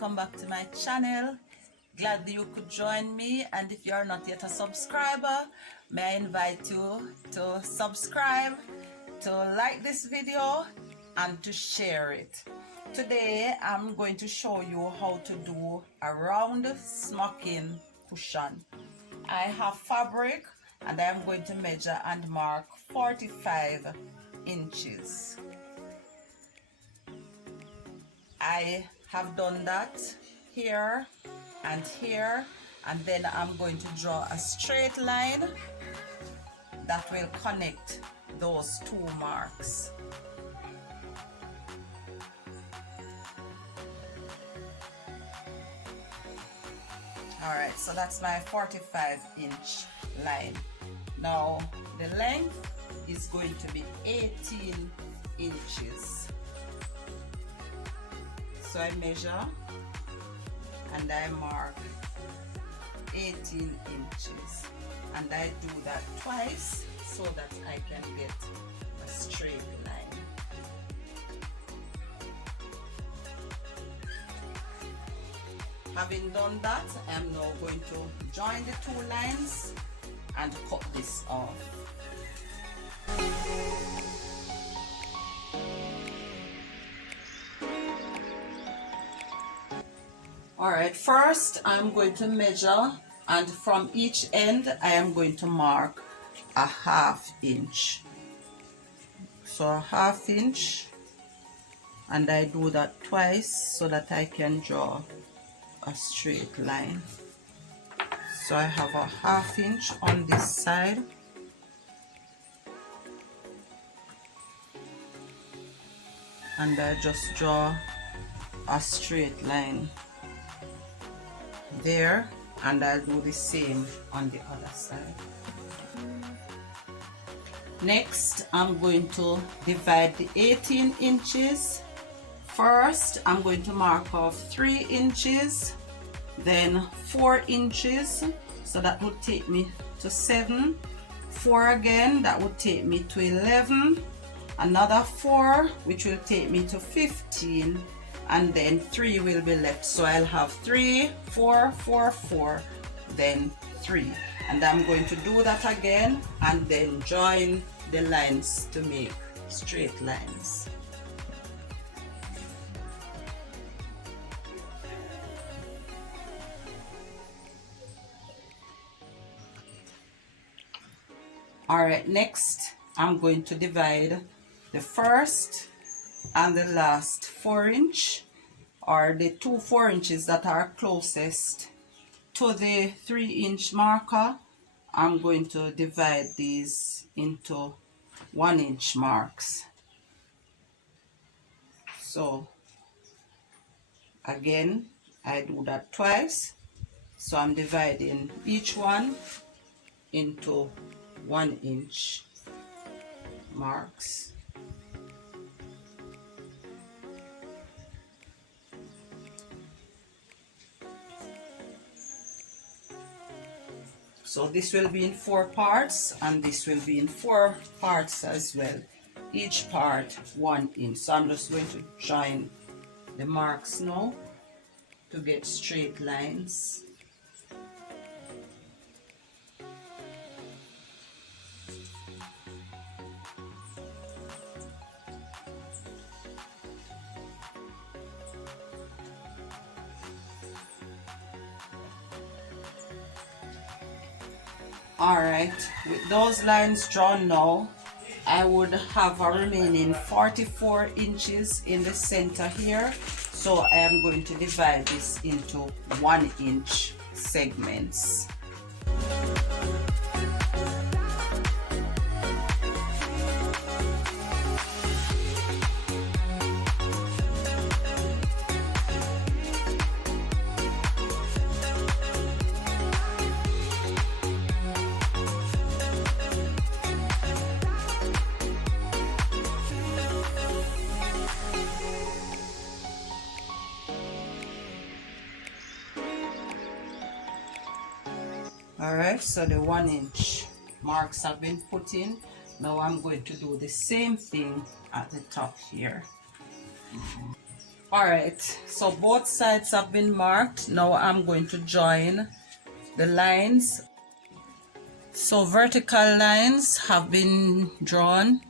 welcome back to my channel. Glad you could join me, and if you are not yet a subscriber, may I invite you to subscribe, to like this video and to share it. Today I'm going to show you how to do a round smocking cushion. I have fabric and I'm going to measure and mark 45 inches. I have done that here, and then I'm going to draw a straight line that will connect those two marks. Alright, so that's my 45-inch line. Now the length is going to be 18 inches. So I measure and I mark 18 inches, and I do that twice so that I can get a straight line. Having done that, I am now going to join the two lines and cut this off. Alright, first I'm going to measure, and from each end I am going to mark a ½ inch. So a ½ inch, and I do that twice so that I can draw a straight line. So I have a ½ inch on this side, and I just draw a straight line there, and I'll do the same on the other side. Next, I'm going to divide the 18 inches. First, I'm going to mark off 3 inches, then 4 inches, so that would take me to 7. 4 again, that would take me to 11. Another 4, which will take me to 15. And then 3 will be left, so I'll have 3, 4, 4, 4, then 3, and I'm going to do that again and then join the lines to make straight lines. Alright, next I'm going to divide the first and the last 4 inch, or the two 4 inches that are closest to the 3 inch marker. I'm going to divide these into 1 inch marks. So again, I do that twice, so I'm dividing each one into 1 inch marks. So this will be in 4 parts, and this will be in 4 parts as well. Each part 1 inch. So I'm just going to join the marks now to get straight lines. Alright, with those lines drawn now, I would have a remaining 44 inches in the center here, so I am going to divide this into 1 inch segments. Alright, so the 1 inch marks have been put in. Now I'm going to do the same thing at the top here. All right, so both sides have been marked. Now I'm going to join the lines. So vertical lines have been drawn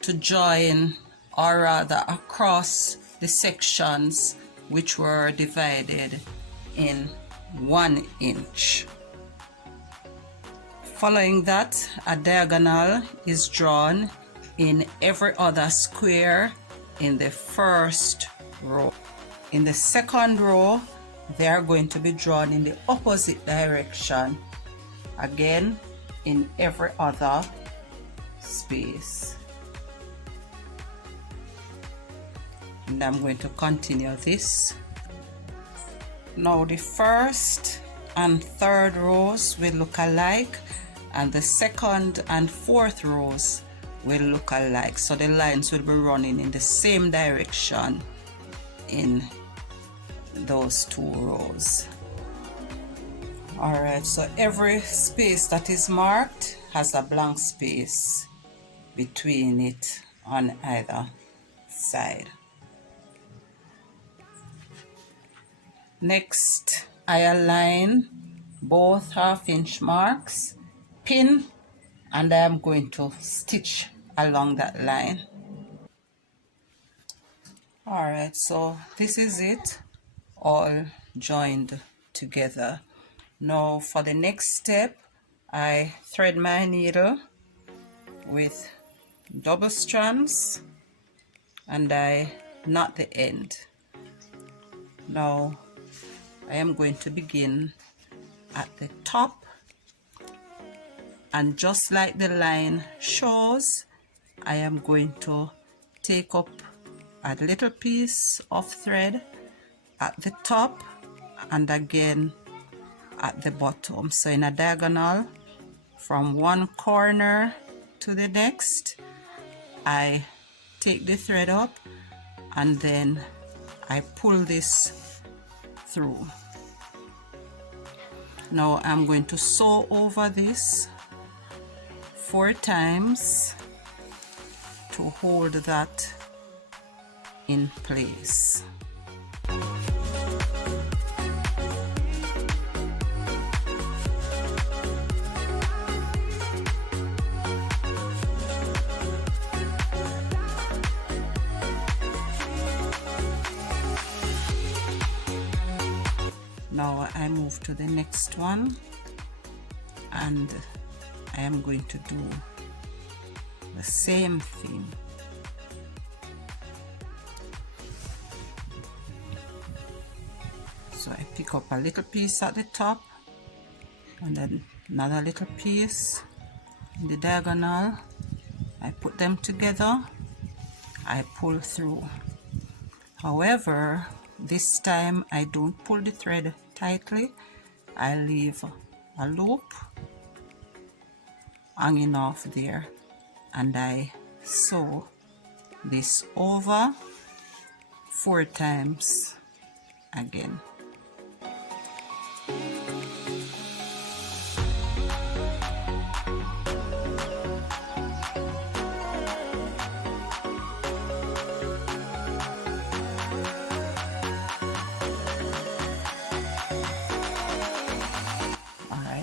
to join, or rather across the sections which were divided in 1 inch. Following that, a diagonal is drawn in every other square in the first row. In the second row, they are going to be drawn in the opposite direction, again in every other space. And I'm going to continue this. Now the first and third rows will look alike, and the second and fourth rows will look alike. So the lines will be running in the same direction in those 2 rows. Alright, so every space that is marked has a blank space between it on either side. Next, I align both 1/2 inch marks, pin, and I am going to stitch along that line. Alright, so this is it, all joined together. Now for the next step, I thread my needle with double strands and I knot the end. Now I am going to begin at the top, and just like the line shows, I am going to take up a little piece of thread at the top and again at the bottom. So in a diagonal from one corner to the next, I take the thread up and then I pull this through. Now I'm going to sew over this 4 times to hold that in place. Now I move to the next one and I am going to do the same thing. So I pick up a little piece at the top and then another little piece in the diagonal. I put them together, I pull through. However, this time I don't pull the thread tightly. I leave a loop hanging off there and I sew this over 4 times again.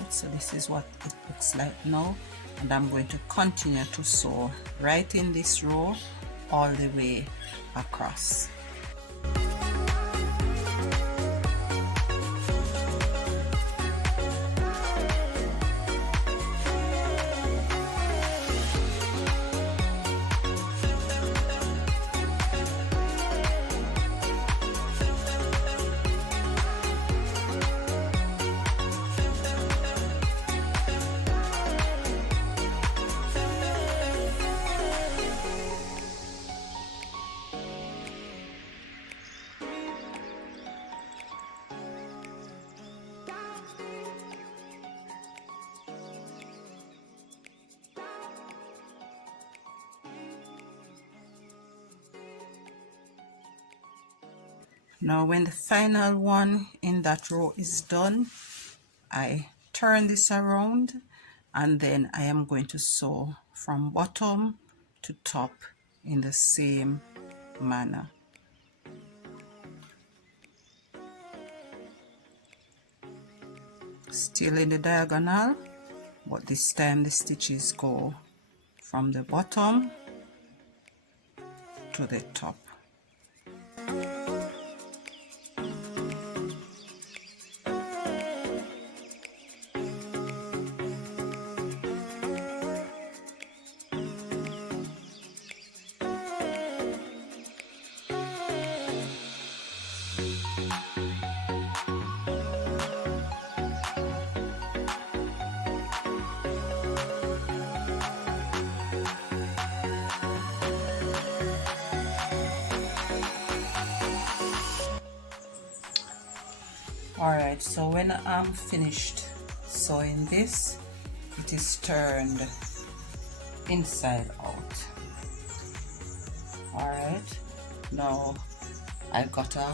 So this is what it looks like now, and I'm going to continue to sew right in this row all the way across. Now when the final one in that row is done, I turn this around and then I am going to sew from bottom to top in the same manner. still in the diagonal, but this time the stitches go from the bottom to the top. Alright, so when I'm finished sewing this, it is turned inside out. Alright, now I got a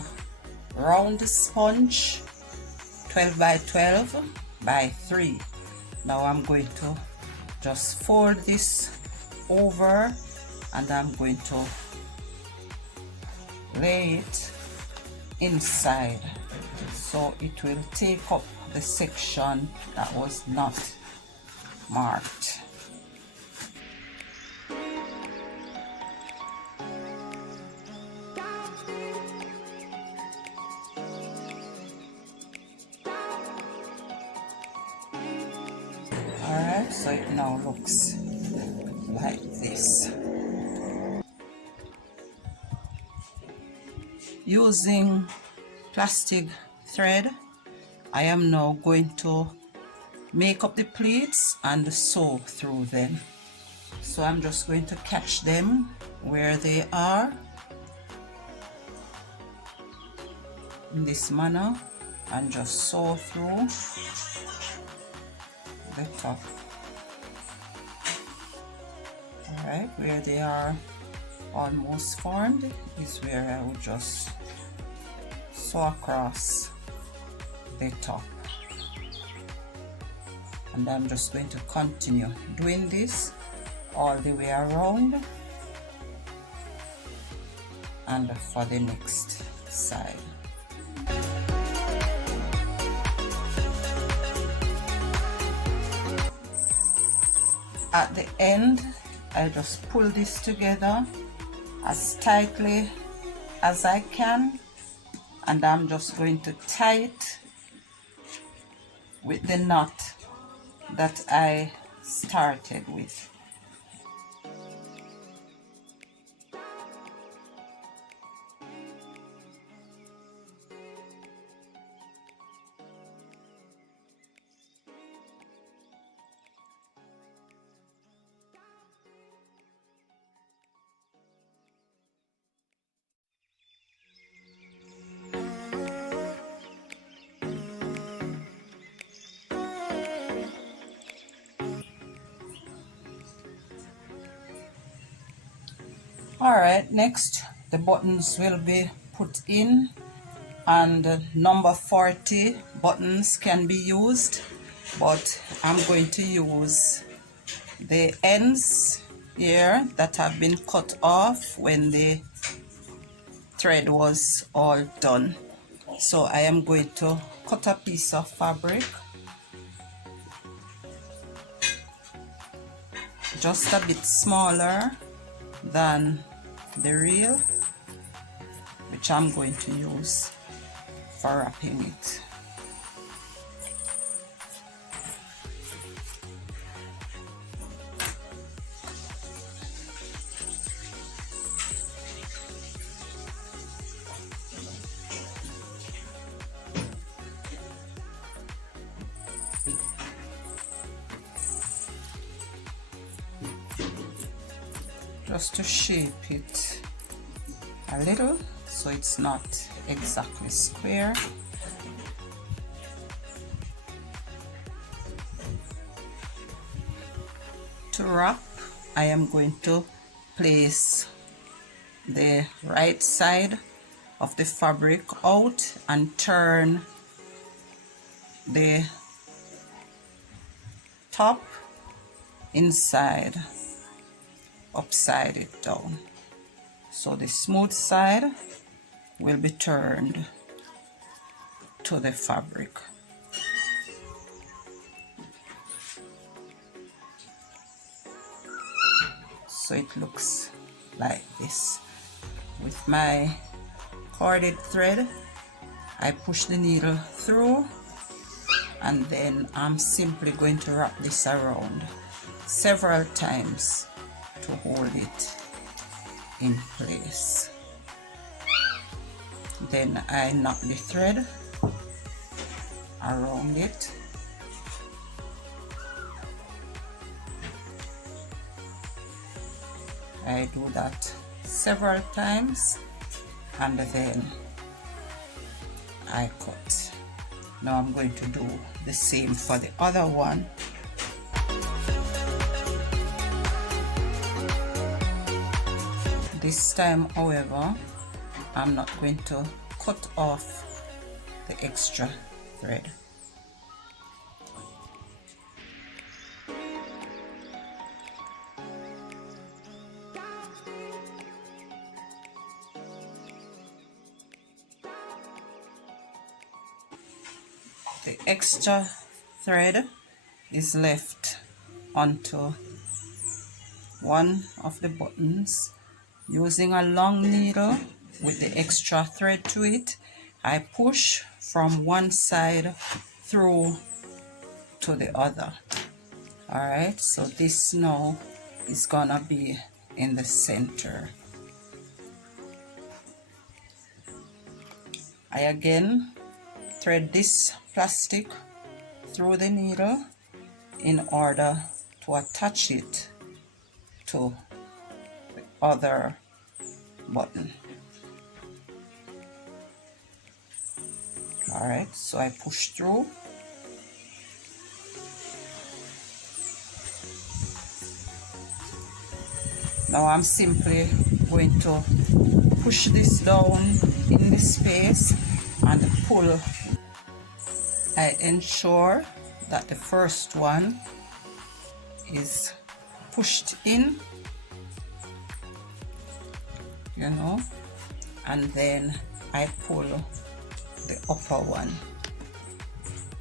round sponge, 12 by 12 by 3. Now I'm going to just fold this over and I'm going to lay it inside, so it will take up the section that was not marked. Alright, so it now looks like this. Using plastic thread, I am now going to make up the pleats and sew through them. So I'm just going to catch them where they are in this manner and just sew through the top. Alright, where they are almost formed is where I will just sew across the top, and I'm just going to continue doing this all the way around and for the next side. At the end, I just pull this together as tightly as I can, and I'm just going to tie it with the knot that I started with. Alright, next the buttons will be put in, and number 40 buttons can be used, but I'm going to use the ends here that have been cut off when the thread was all done. So I am going to cut a piece of fabric just a bit smaller than the reel, which I'm going to use for wrapping it. Just to shape it a little so it's not exactly square. To wrap, I am going to place the right side of the fabric out and turn the top inside, upside it down. So the smooth side will be turned to the fabric. so it looks like this. With my corded thread, I push the needle through, and then I'm simply going to wrap this around several times to hold it in place. Then I knot the thread around it. I do that several times, and then I cut. Now I'm going to do the same for the other one. This time, however, I'm not going to cut off the extra thread. The extra thread is left onto one of the buttons. Using a long needle with the extra thread to it, I push from one side through to the other. Alright, so this now is gonna be in the center. I again thread this plastic through the needle in order to attach it to the other button. Alright, so I push through. Now I'm simply going to push this down in the space and pull. I ensure that the first one is pushed in, you know, and then I pull the upper one.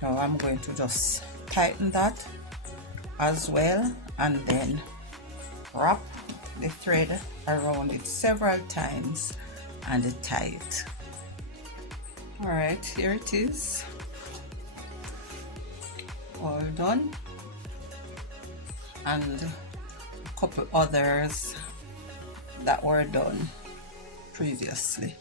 Now I'm going to just tighten that as well, and then wrap the thread around it several times and tie it. All right, here it is, all done, and a couple others that were done previously.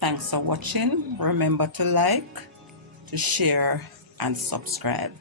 Thanks for watching. Remember to like, to share, and subscribe.